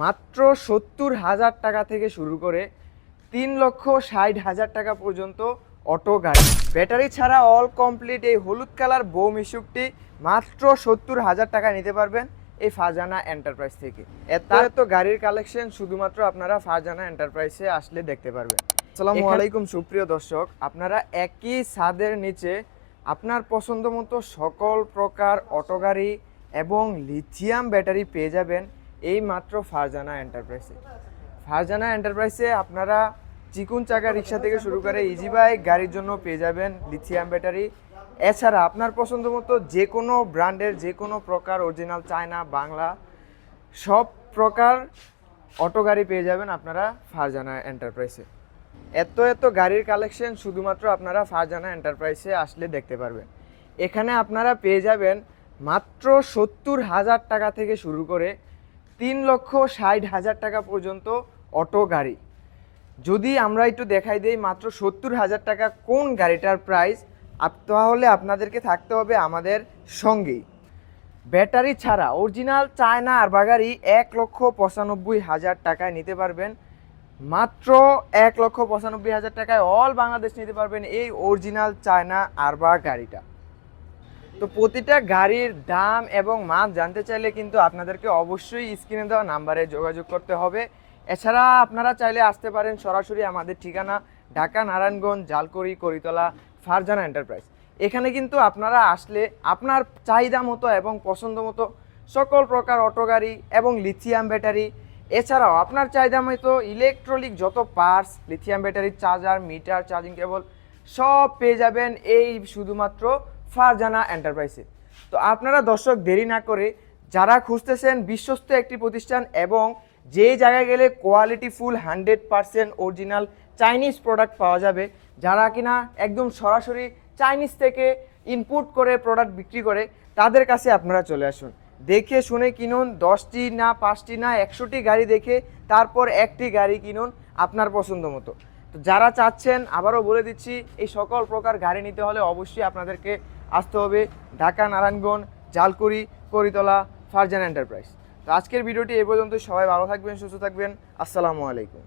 মাত্র ৭০,০০০ টাকা থেকে শুরু করে ৩,৬০,০০০ টাকা পর্যন্ত অটো গাড়ি, ব্যাটারি ছাড়া অল কমপ্লিট এই হলুদ কালার বউ মিশুকটি মাত্র ৭০,০০০ টাকা নিতে পারবেন এই ফারজানা এন্টারপ্রাইজ থেকে। এত এত গাড়ির কালেকশন শুধুমাত্র আপনারা ফারজানা এন্টারপ্রাইজে আসলে দেখতে পারবেন। আসসালামু আলাইকুম সুপ্রিয় দর্শক, আপনারা একই ছাদের নিচে আপনার পছন্দ মতো সকল প্রকার অটো গাড়ি এবং লিথিয়াম ব্যাটারি পেয়ে যাবেন এই মাত্র ফারজানা এন্টারপ্রাইজে। ফারজানা এন্টারপ্রাইজে আপনারা চিকুন চাকা রিক্সা থেকে শুরু করে ইজি বাইক গাড়ির জন্য পেয়ে যাবেন লিথিয়াম ব্যাটারি। এছাড়া আপনার পছন্দ মতো যে কোনো ব্র্যান্ডের যে কোনো প্রকার অরিজিনাল চায়না বাংলা সব প্রকার অটো গাড়ি পেয়ে যাবেন আপনারা ফারজানা এন্টারপ্রাইজে। এত এত গাড়ির কালেকশন শুধুমাত্র আপনারা ফারজানা এন্টারপ্রাইজে আসলে দেখতে পারবেন। এখানে আপনারা পেয়ে যাবেন মাত্র ৭০,০০০ টাকা থেকে শুরু করে ৩,৬০,০০০ টাকা পর্যন্ত অটো গাড়ি। যদি আমরা একটু দেখাই দিই মাত্র ৭০,০০০ টাকা কোন গাড়িটার প্রাইস, তাহলে আপনাদেরকে থাকতে হবে আমাদের সঙ্গেই। ব্যাটারি ছাড়া অরিজিনাল চায়না আরবা গাড়ি ১,৯৫,০০০ টাকায় নিতে পারবেন। মাত্র ১,৯৫,০০০ টাকায় অল বাংলাদেশ নিতে পারবেন এই অরিজিনাল চায়না আরবা গাড়িটা। তো প্রতিটা গাড়ির দাম এবং মান জানতে চাইলে কিন্তু আপনাদেরকে অবশ্যই স্ক্রিনে দেওয়া নাম্বারে যোগাযোগ করতে হবে। এছাড়া আপনারা চাইলে আসতে পারেন সরাসরি আমাদের ঠিকানা ঢাকা নারায়ণগঞ্জ জালকুড়ি করিতলা ফারজানা এন্টারপ্রাইজ। এখানে কিন্তু আপনারা আসলে আপনার চাহিদা মতো এবং পছন্দ মতো সকল প্রকার অটো গাড়ি এবং লিথিয়াম ব্যাটারি, এছাড়াও আপনার চাহিদা মতো ইলেকট্রনিক যত parts, lithium battery, charger, meter, charging cable সব পেয়ে যাবেন এই শুধুমাত্র ফারজানা এন্টারপ্রাইজে। তো আপনারা দর্শক দেরি না করে যারা খুঁজতেছেন বিশ্বস্ত একটি প্রতিষ্ঠান এবং যে জায়গায় গেলে quality full 100% original Chinese product পাওয়া যাবে, যারা কিনা একদম সরাসরি চাইনিজ থেকে ইনপুট করে প্রোডাক্ট বিক্রি করে, তাদের কাছে আপনারা চলে আসুন। দেখে শুনে কিনুন, 10টি না 5টি না 100টি গাড়ি দেখে তারপর একটি গাড়ি কিনুন আপনার পছন্দ মতো। তো যারা চাচ্ছেন আবারও বলে দিচ্ছি এই সকল প্রকার গাড়ি নিতে হলে অবশ্যই আপনাদেরকে আসতে হবে ঢাকা নারায়ণগঞ্জ জালকুড়ি করিতলা ফারজানা এন্টারপ্রাইজ। তো আজকের ভিডিওটি এই পর্যন্ত। সবাই ভালো থাকবেন, সুস্থ থাকবেন। আসসালামু আলাইকুম।